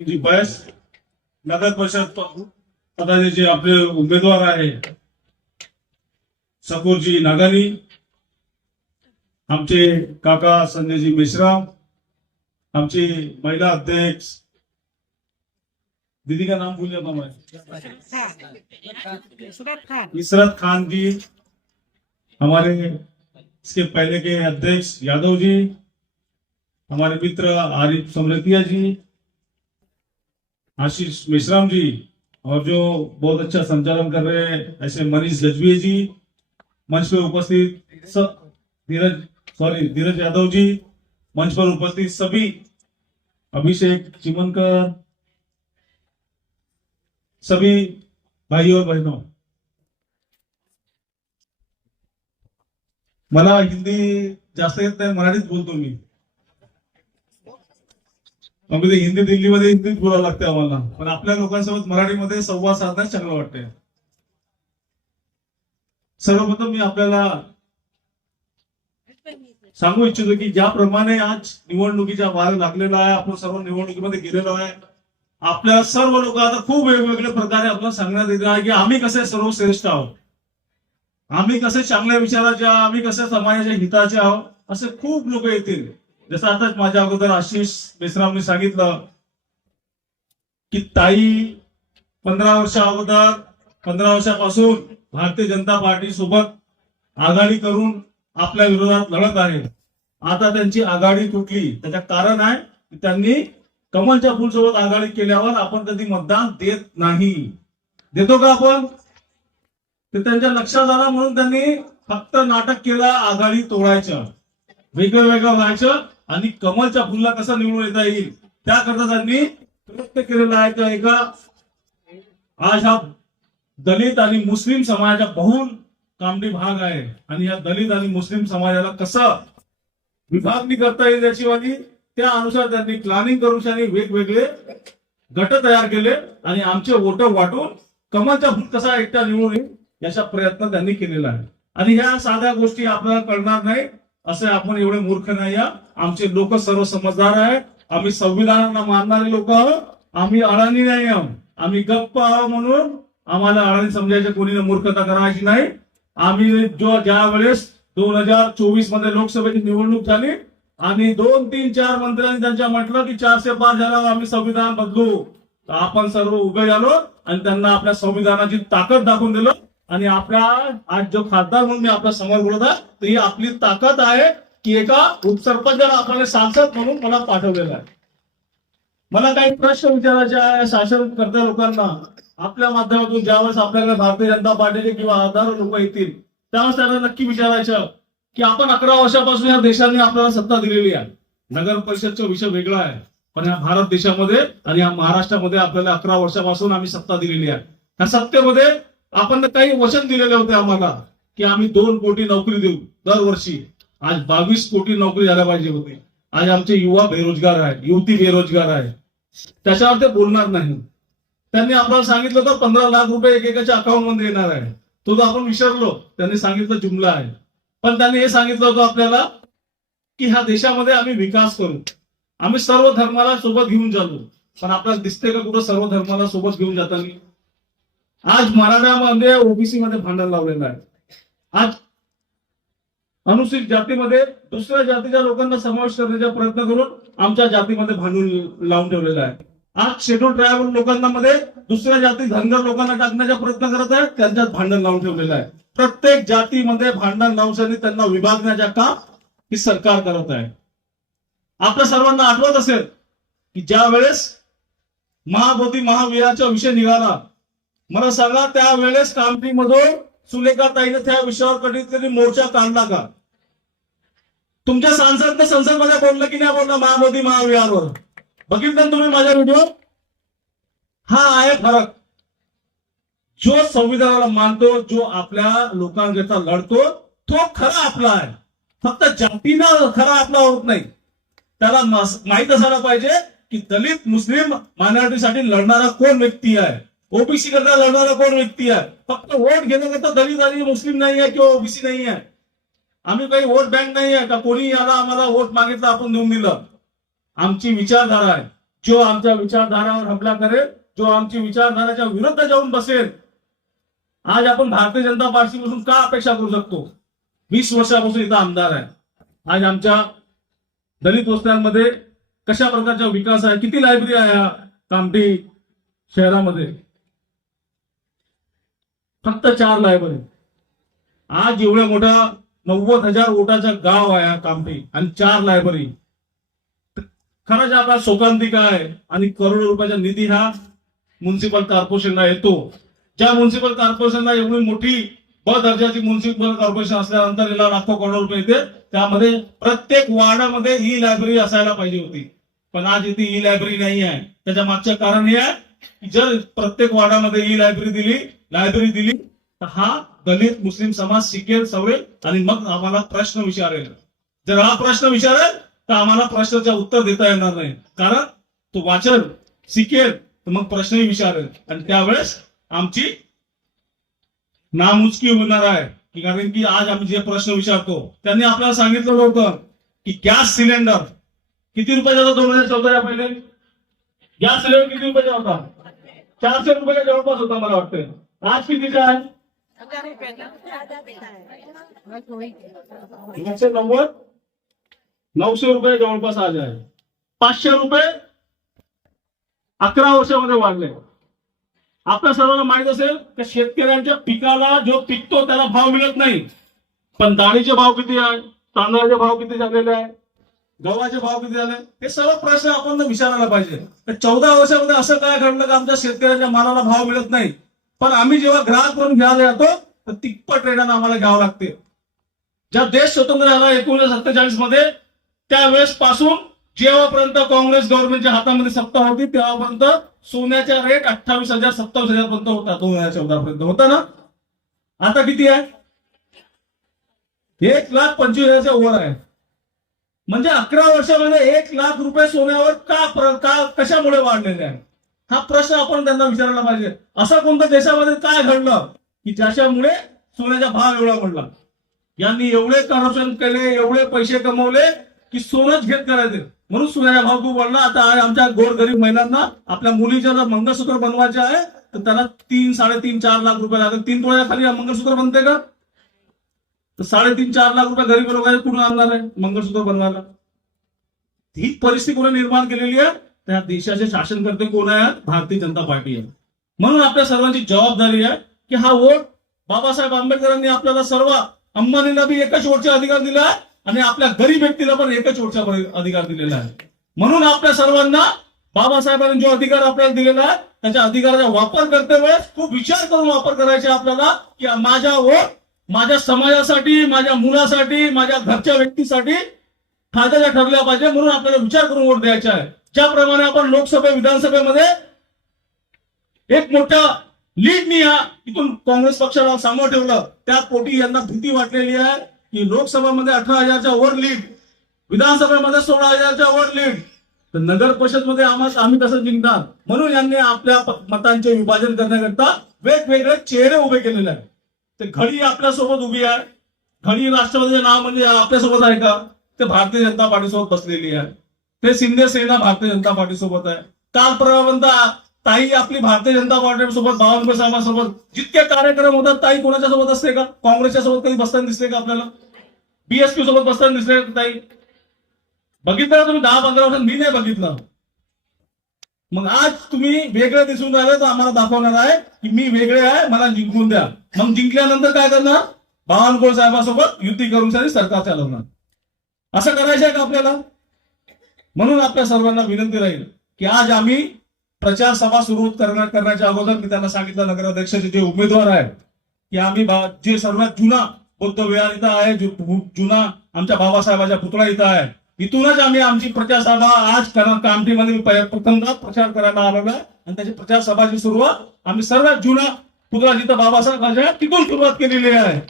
जी बस नगर परिषद पदाचे जे आपले उमेदवार आहे सकूरजी नागानी आमचे काका संजयजी मेश्राम आमची महिला अध्यक्ष। दीदी का नाम भूल जाता मैं। इसरत खान जी हमारे इसके पहले के अध्यक्ष यादव जी हमारे मित्र आरिफ समरतिया जी आशीष मेश्राम जी और जो बहुत अच्छा संचालन कर रहे हैं, ऐसे मनीष गजबी जी, मंच पर उपस्थित सब धीरज सॉरी धीरज यादव जी, मंच पर उपस्थित सभी, अभिषेक चिमनकर, सभी भाई और बहनों। मला हिंदी जास्त येत नाही, मराठीत बोलतो मी. मग ते हिंदी दिल्लीमध्ये हिंदीत बोलावं लागते आम्हाला. पण आपल्या लोकांसोबत मराठीमध्ये संवाद साधणं चांगलं वाटते सर्वप्रथम मी आपल्याला सांगू इच्छितो की ज्याप्रमाणे आज निवडणुकीचा मार्ग लागलेला आहे आपण सर्व निवडणुकीमध्ये गेलेलो आहे आपल्या सर्व लोक आता खूप वेगवेगळ्या प्रकारे आपल्याला सांगण्यात येत आहे की आम्ही कसे सर्वश्रेष्ठ आहोत. आम्ही कसे चांगल्या विचाराचे आहोत आम्ही कसे समाजाच्या हिताचे आहोत असे खूप लोक येतील. जसं आताच माझ्या अगोदर आशिष बेसरामने सांगितलं की ताई पंधरा वर्षा अगोदर पंधरा वर्षापासून भारतीय जनता पार्टी सोबत आघाडी करून आपल्या विरोधात लढत आहे. आता त्यांची आघाडी तुटली. त्याचं कारण आहे की त्यांनी कमलच्या फुल सोबत आघाडी केल्यावर आपण कधी मतदान देत नाही. देतो का आपण? ते त्यांच्या लक्षात आलं म्हणून त्यांनी फक्त नाटक केलं आघाडी तोडायचं. वेगळं वेगळं व्हायचं. आणि कमलच्या फुलला कसा निवडून येता येईल त्याकरता त्यांनी प्रयत्न केलेला आहे तर एका आज हा दलित आणि मुस्लिम समाजाचा बहुल कामडी भाग आहे. आणि या दलित आणि मुस्लिम समाजाला कसं विभागणी करता येईल याची वाली त्या अनुसार त्यांनी प्लॅनिंग करून त्यांनी वेगवेगळे गट तयार केले आणि आमचे वोट वाटून कमलचा फुल कसा एकटा निवडून येईल याचा प्रयत्न त्यांनी केलेला आहे. आणि ह्या साध्या गोष्टी आपल्याला कळणार नाही. असे आपण एवढे मूर्ख नाही आमचे लोक सर्व समजदार आहे आम्ही संविधानाला मानणारे लोक आहोत. आम्ही अडाणी नाही आहोत. आम्ही गप्प आहोत म्हणून आम्हाला अडाणी समजायचं कोणी मूर्खता करायची नाही. आम्ही जो ज्या वेळेस दोन हजार चोवीसमध्ये लोकसभेची निवडणूक झाली आणि दोन तीन चार मंत्र्यांनी त्यांच्या म्हटलं की चारशे पाच झाल्यावर आम्ही संविधान बदलू. तर आपण सर्व उभे झालो आणि त्यांना आपल्या संविधानाची ताकद दाखवून दिलं. आणि आपला आज जो खासदार म्हणून मी आपल्यासमोर बोलत आहे तर ही आपली ताकद आहे की एका उपसरपंचाला आपल्याला सांसद म्हणून मला पाठवलेलं आहे. मला काही प्रश्न विचारायचे आहे शासन करत्या लोकांना. आपल्या माध्यमातून ज्यावेळेस आपल्याकडे भारतीय जनता पार्टीचे किंवा हजारो लोक येतील त्यावेळेस त्यांना नक्की विचारायचं की आपण अकरा वर्षापासून या देशाने आपल्याला सत्ता दिलेली आहे. नगर परिषदचा विषय वेगळा आहे पण या भारत देशामध्ये आणि या महाराष्ट्रामध्ये आपल्याला अकरा वर्षापासून आम्ही सत्ता दिलेली आहे. या सत्तेमध्ये आपण काही वचन दिलेले होते आम्हाला की आम्ही दोन कोटी नोकरी देऊ दरवर्षी. आज बावीस कोटी नोकरी झाल्या पाहिजे होती. आज आमचे युवा बेरोजगार आहेत युवती बेरोजगार आहे त्याच्यावर ते बोलणार नाही. त्यांनी आपल्याला सांगितलं तर पंधरा लाख रुपये एकेकाच्या अकाउंटमध्ये येणार आहे. तो तर आपण विसरलो त्यांनी सांगितलं जुमला आहे. पण त्यांनी हे सांगितलं होतं आपल्याला की ह्या देशामध्ये आम्ही विकास करू. आम्ही सर्व धर्माला सोबत घेऊन जातो. पण आपल्याला दिसते का कुठं सर्व धर्माला सोबत घेऊन जाताना? आज मराठ्यामध्ये ओबीसी मध्ये भांडण लावलेलं आहे. आज अनुसूचित जातीमध्ये दुसऱ्या जातीच्या लोकांना समावेश करण्याचा प्रयत्न करून आमच्या जातीमध्ये भांडून लावून ठेवलेलं आहे. आज शेड्यूल ट्रायबल लोकांना मध्ये दुसऱ्या जाती धनगर लोकांना टाकण्याचा प्रयत्न करत आहे. त्यांच्यात भांडण लावून ठेवलेलं आहे. प्रत्येक जातीमध्ये भांडण लावून त्यांना विभागण्याचा काम ही सरकार करत आहे. आपल्या सर्वांना आठवत असेल की ज्या वेळेस महाबोधी महावीराचा विषय निघाला मला सांगा त्यावेळेस कामठीमधून सुलेखा ताईने त्या विषयावर कधीतरी मोर्चा काढला का? तुमच्या सांसदने संसदमध्ये बोललं की नाही बोललं? महामोदी महाविहारवर. बघितलं तुम्ही माझा व्हिडिओ हा आहे फरक. जो संविधानाला मानतो जो आपल्या लोकांकरिता लढतो तो खरा आपला आहे. फक्त जातीनं खरा आपला होत नाही. त्याला माहीत असायला पाहिजे की दलित मुस्लिम मायनॉरिटीसाठी लढणारा कोण व्यक्ती आहे? ओबीसी करता लढणारा कोण व्यक्ती आहे? फक्त वोट घेण्याकरता दलित आणि मुस्लिम नाही आहे किंवा ओबीसी नाही आहे. आम्ही काही वोट बँक नाही आहे का? कोणी याला आम्हाला वोट मागितलं आपण देऊन दिलं? आमची विचारधारा आहे. जो आमच्या विचारधारावर हमला करेल जो आमची विचारधाराच्या विरुद्ध जाऊन बसेल आज आपण भारतीय जनता पार्टीपासून का अपेक्षा करू शकतो? वीस वर्षापासून इथं आमदार आहे. आज आमच्या दलित वस्त्यांमध्ये कशा प्रकारचा विकास आहे? किती लायब्ररी आहे कामठी शहरामध्ये. फक्त चार लायब्ररी आज एवढ्या मोठा नव्वद हजार वोटाचा गाव आहे हा कामठी आणि चार लायब्ररी खरंच आपला शोकांतिक आहे आणि करोडो रुपयाचा निधी हा म्युन्सिपल कॉर्पोरेशनला येतो. ज्या म्युन्सिपल कॉर्पोरेशनला एवढी मोठी ब दर्जाची म्युन्सिपल कॉर्पोरेशन असल्यानंतर याला लाखो करोड रुपये येते. त्यामध्ये प्रत्येक वार्डामध्ये ही लायब्ररी असायला पाहिजे होती. पण आज इथे ही लायब्ररी नाही आहे. त्याच्या मागचं कारण हे आहे जर प्रत्येक वार्डामध्ये ही लायब्ररी दिली लायब्ररी दिली तर हा दलित मुस्लिम समाज शिकेल सवरेल आणि मग आम्हाला प्रश्न विचारेल. जर हा प्रश्न विचारेल तर आम्हाला प्रश्नाचं उत्तर देता येणार नाही. कारण तो वाचन शिकेल तर मग प्रश्नही विचारेल. आणि त्यावेळेस आमची नामुचकी होणार आहे. की कारण की आज आम्ही जे प्रश्न विचारतो त्यांनी आपल्याला सांगितलं होतं की गॅस सिलेंडर किती रुपयाचा होता दोन हजार चौदाच्या पहिले? गॅस सिलेंडर किती रुपयाचा होता? चारशे रुपयाच्या जवळपास होता मला वाटतं आज कितीचा आहे नऊशे नव्वद? नऊशे रुपये जवळपास आज आहे. पाचशे रुपये अकरा वर्षामध्ये वाढले. आपल्या सर्वांना माहीत असेल की शेतकऱ्यांच्या पिकाला जो पिकतो त्याला भाव मिळत नाही. पण डाळीचे भाव किती आहे? तांदळाचे भाव किती झालेले आहे? गव्हाचे भाव किती झाले? हे सर्व प्रश्न आपण विचारायला पाहिजे. चौदा वर्षामध्ये असं काय घडलं का आमच्या शेतकऱ्यांच्या मालाला भाव मिळत नाही? पण आम्ही जेव्हा ग्राहक म्हणून घ्यायला जातो तर तिप्पट रेटानं आम्हाला घ्यावं लागते. ज्या देश स्वतंत्र झाला एकोणीशे सत्तेचाळीसमध्ये त्यावेळेस पासून जेव्हापर्यंत काँग्रेस गव्हर्नमेंटच्या हातामध्ये सत्ता होती तेव्हापर्यंत सोन्याचा रेट अठ्ठावीस हजार सत्तावीस हजार पर्यंत होता. दोन हजार चौदा पर्यंत होता ना? आता किती आहे? एक लाख पंचवीस हजारच्या वर आहे. म्हणजे अकरा वर्षामध्ये एक लाख रुपये सोन्यावर का का कशामुळे वाढलेले आहे? हा प्रश्न आपण त्यांना विचारायला पाहिजे. असा कोणत्या देशामध्ये काय घडलं की ज्याच्यामुळे सोन्याचा भाव एवढा वाढला? यांनी एवढे करप्शन केले एवढे पैसे कमवले की सोनच घेत करायचे. म्हणून सोन्याचा भाव खूप वाढला. आता आमच्या गोरगरीब महिलांना आपल्या मुलीच्या जर मंगळसूत्र बनवायचे आहे तर त्याला तीन साडेतीन चार लाख रुपये लागतात तीन तोळ्या खाली मंगळसूत्र बनते का? तर साडेतीन चार लाख रुपये गरीब लोकांचे कुठून आणणार आहे मंगळसूत्र बनवायला? ही परिस्थिती कोणी निर्माण केलेली आहे. त्या देशाचे शासनकर्ते कोण आहे भारतीय जनता पार्टी आहे म्हणून आपल्या सर्वांची जबाबदारी आहे की हा वोट बाबासाहेब आंबेडकरांनी आपल्याला सर्व अंबानींना बी एकच वोटचा अधिकार दिला आहे आणि आपल्या गरीब व्यक्तीला पण एकच वोटचा अधिकार दिलेला आहे. म्हणून आपल्या सर्वांना बाबासाहेबांनी जो अधिकार आपल्याला दिलेला आहे त्याच्या अधिकाराचा वापर करते वेळेस खूप विचार करून वापर करायचा आपल्याला की माझा वोट माझ्या समाजासाठी माझ्या मुलासाठी माझ्या घरच्या व्यक्तीसाठी फायद्याच्या ठरल्या पाहिजे म्हणून आपल्याला विचार करून वोट द्यायचा आहे. ज्याप्रमाणे आपण लोकसभा विधानसभेमध्ये एक मोठा लीडनी या इथून काँग्रेस पक्षाला सामोर ठेवलं. त्या पोटी यांना भीती वाटलेली आहे की लोकसभामध्ये अठरा हजारच्या वर लीड विधानसभेमध्ये सोळा हजारच्या वर लीड तर नगर परिषदमध्ये आम्हाला आम्ही कसं जिंकणार. म्हणून यांनी आपल्या मतांचे विभाजन करण्याकरता वेगवेगळे चेहरे उभे केलेले आहेत. ते घडी आपल्यासोबत उभी आहे. घडी राष्ट्रवादीचे नाव म्हणजे आपल्यासोबत आहे का? ते भारतीय जनता पार्टीसोबत बसलेली आहे. ते शिंदे सेना भारतीय जनता पार्टी सोबत आहे. काल परवापर्यंत ताई आपली भारतीय जनता पार्टी सोबत बावनकुळे साहेबांसोबत जितके कार्यक्रम होतात ताई कोणाच्या सोबत असते का? काँग्रेसच्या सोबत कधी बसताना दिसते का आपल्याला? बीएसपी सोबत बसताना दिसले का ताई? बघितलं तुम्ही दहा पंधरा वर्षात? मी नाही बघितलं. मग आज तुम्ही वेगळे दिसून राहिले तर आम्हाला दाखवणार आहे की मी वेगळे आहे मला जिंकून द्या. मग जिंकल्यानंतर काय करणार? बावनकुळे साहेबांसोबत युती करून सरकार चालवणार. असं करायचं आहे का आपल्याला? म्हणून आपल्या सर्वांना विनंती राहील की आज आम्ही प्रचार सभा सुरू करण्या करण्याच्या अगोदर मी त्यांना सांगितलं नगराध्यक्षाचे जे उमेदवार आहेत की आम्ही जे सर्वात जुना बौद्ध विहार इथं आहे जुना आमच्या बाबासाहेबाच्या पुतळा इथं आहे इथूनच आम्ही आमची प्रचार सभा आज कामठीमध्ये मी प्रथमदा प्रचार करायला आलेला आहे आणि त्याची प्रचार सभाची सुरुवात आम्ही सर्वात जुना पुतळा जिथं बाबासाहेबांच्या तिथून सुरुवात केलेली आहे.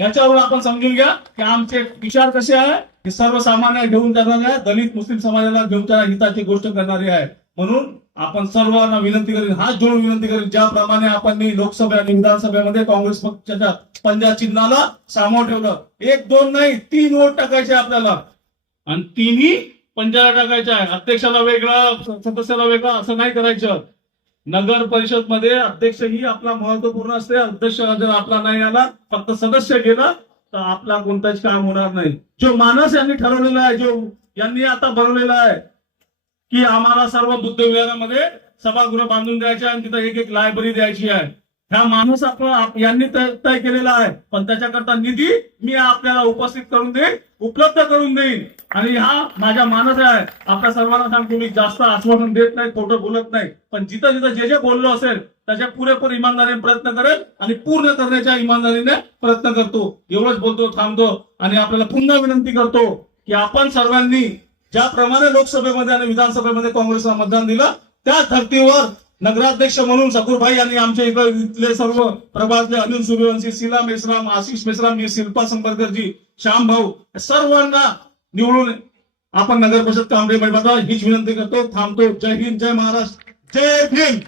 याच्यावरून आपण समजून घ्या की आमचे विचार कसे आहे? हे सर्वसामान्य घेऊन जाणारे आहे दलित मुस्लिम समाजाला घेऊन त्या हिताची गोष्ट करणारी आहे. म्हणून आपण सर्वांना विनंती करेल हात जोडून विनंती करेल ज्याप्रमाणे आपण लोकसभा आणि विधानसभेमध्ये काँग्रेस पक्षाच्या पंजा चिन्हाला सामोर ठेवलं. एक दोन नाही तीन वोट टाकायचे आपल्याला. आणि तिन्ही पंजाला टाकायच्या आहे. अध्यक्षाला वेगळा सदस्याला वेगळा असं नाही करायचं. नगर परिषदमध्ये अध्यक्ष ही आपला महत्त्वपूर्ण असते. अध्यक्ष जर आपला नाही आला फक्त सदस्य गेला तर आपला कोणताच काम होणार नाही. जो मानस यांनी ठरवलेला आहे जो यांनी आता बनवलेला आहे की आम्हाला सर्व बुद्ध विहारामध्ये सभागृह बांधून द्यायचे आणि तिथं एक एक लायब्ररी द्यायची आहे. ह्या माणूस आपण यांनी तय केलेला आहे. पण त्याच्याकरता निधी मी आपल्याला उपस्थित करून देईन उपलब्ध करून देईन. आणि हा माझा मानस आहे. आपल्या सर्वांना सांगतो मी जास्त आश्वासन देत नाही खोटं बोलत नाही पण जिथं जिथं जे जे बोललो असेल त्याच्या पुरेपूर इमानदारीने प्रयत्न करेल आणि पूर्ण करण्याच्या इमानदारीने प्रयत्न करतो. एवढंच बोलतो थांबतो आणि आपल्याला पुन्हा विनंती करतो की आपण सर्वांनी ज्याप्रमाणे लोकसभेमध्ये आणि विधानसभेमध्ये काँग्रेसला मतदान दिलं त्या धर्तीवर नगराध्यक्ष म्हणून सकुरभाई आणि आमच्या इथं इथले सर्व प्रभातले अनिल सूर्यवंशी शिला मेश्राम आशिष मेश्राम जी शिल्पा संपर्करजी श्याम भाऊ सर्वांना निवडून आपण नगर परिषद कामरे हीच विनंती करतो. थांबतो. जय हिंद जय महाराष्ट्र. जय भीम.